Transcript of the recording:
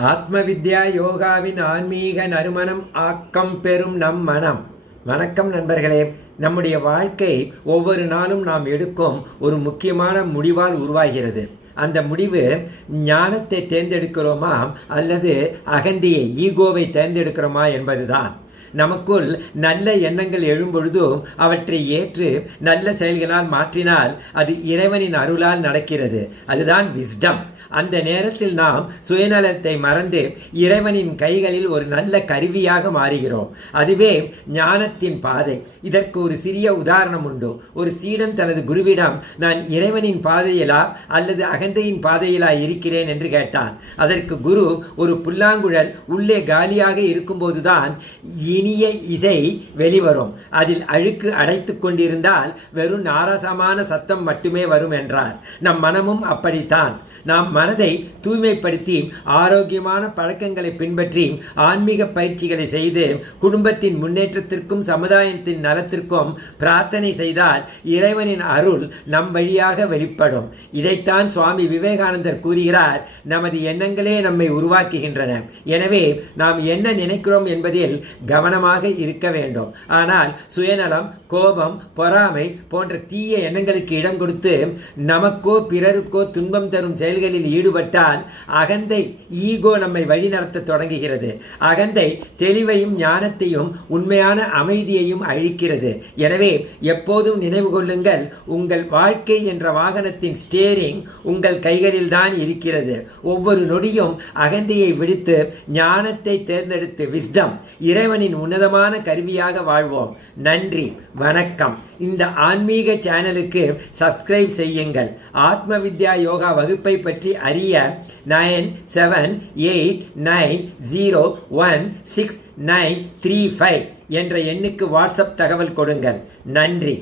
ஆத்ம வித்யா யோகாவின் ஆன்மீக நறுமணம் ஆக்கம் பெறும் நம் மனம். வணக்கம் நண்பர்களே. நம்முடைய வாழ்க்கை ஒவ்வொரு நாளும் நாம் எடுக்கும் ஒரு முக்கியமான முடிவால் உருவாகிறது. அந்த முடிவு ஞானத்தை தேர்ந்தெடுக்கிறோமா அல்லது அகந்தியை ஈகோவை தேர்ந்தெடுக்கிறோமா என்பதுதான். நமக்குள் நல்ல எண்ணங்கள் எழும்பொழுதும் அவற்றை ஏற்று நல்ல செயல்களால் மாற்றினால் அது இறைவனின் அருளால் நடக்கிறது. அதுதான் விஸ்டம். அந்த நேரத்தில் நாம் சுயநலத்தை மறந்து இறைவனின் கைகளில் ஒரு நல்ல கருவியாக மாறுகிறோம். அதுவே ஞானத்தின் பாதை. இதற்கு ஒரு சிறிய உதாரணம் உண்டு. ஒரு சீடன் தனது குருவிடம், நான் இறைவனின் பாதையிலா அல்லது அகந்தையின் பாதையிலா இருக்கிறேன் என்று கேட்டான். அதற்கு குரு, ஒரு புல்லாங்குழல் உள்ளே காலியாக இருக்கும்போதுதான் இனிய இசை வெளிவரும். அதில் அழுக்கு அடைத்து கொண்டிருந்தால் வெறும் நாராசமான சத்தம் மட்டுமே வரும் என்றார். நம் மனமும் அப்படித்தான். நாம் மனதை தூய்மைப்படுத்தி ஆரோக்கியமான பழக்கங்களை பின்பற்றி ஆன்மீக பயிற்சிகளை செய்து குடும்பத்தின் முன்னேற்றத்திற்கும் சமுதாயத்தின் நலத்திற்கும் பிரார்த்தனை செய்தால் இறைவனின் அருள் நம் வழியாக வெளிப்படும். இதைத்தான் சுவாமி விவேகானந்தர் கூறுகிறார், நமது எண்ணங்களே நம்மை உருவாக்குகின்றன. எனவே நாம் என்ன நினைக்கிறோம் என்பதில் கவனமாக இருக்க வேண்டும். ஆனால் சுயநலம், கோபம், பொறாமை போன்ற தீய எண்ணங்களுக்கு இடம் கொடுத்து நமக்கோ பிறருக்கோ துன்பம் தரும் செயல்களில் ஈடுபட்டால் அகந்தை, ஈகோ நம்மை வழிநடத்த தொடங்குகிறது. அகந்தை தெளிவையும் ஞானத்தையும் உண்மையான அமைதியையும் அழிக்கிறது. எனவே எப்போதும் நினைவு கொள்ளுங்கள், உங்கள் வாழ்க்கை என்ற வாகனத்தின் ஸ்டேரிங் உங்கள் கைகளில் தான் இருக்கிறது. ஒவ்வொரு நொடியும் அகந்தையை விடுத்து ஞானத்தை தேர்ந்தெடுத்து விஸ்டம், இறைவனின் உன்னதமான கருவியாக வாழ்வோம். நன்றி, வணக்கம். இந்த ஆன்மீக சேனலுக்கு சப்ஸ்கிரைப் செய்யுங்கள். ஆத்ம வித்யா யோகா வகுப்பை பற்றி அறிய 9789016935 என்ற எண்ணுக்கு வாட்ஸ்அப் தகவல் கொடுங்கள். நன்றி.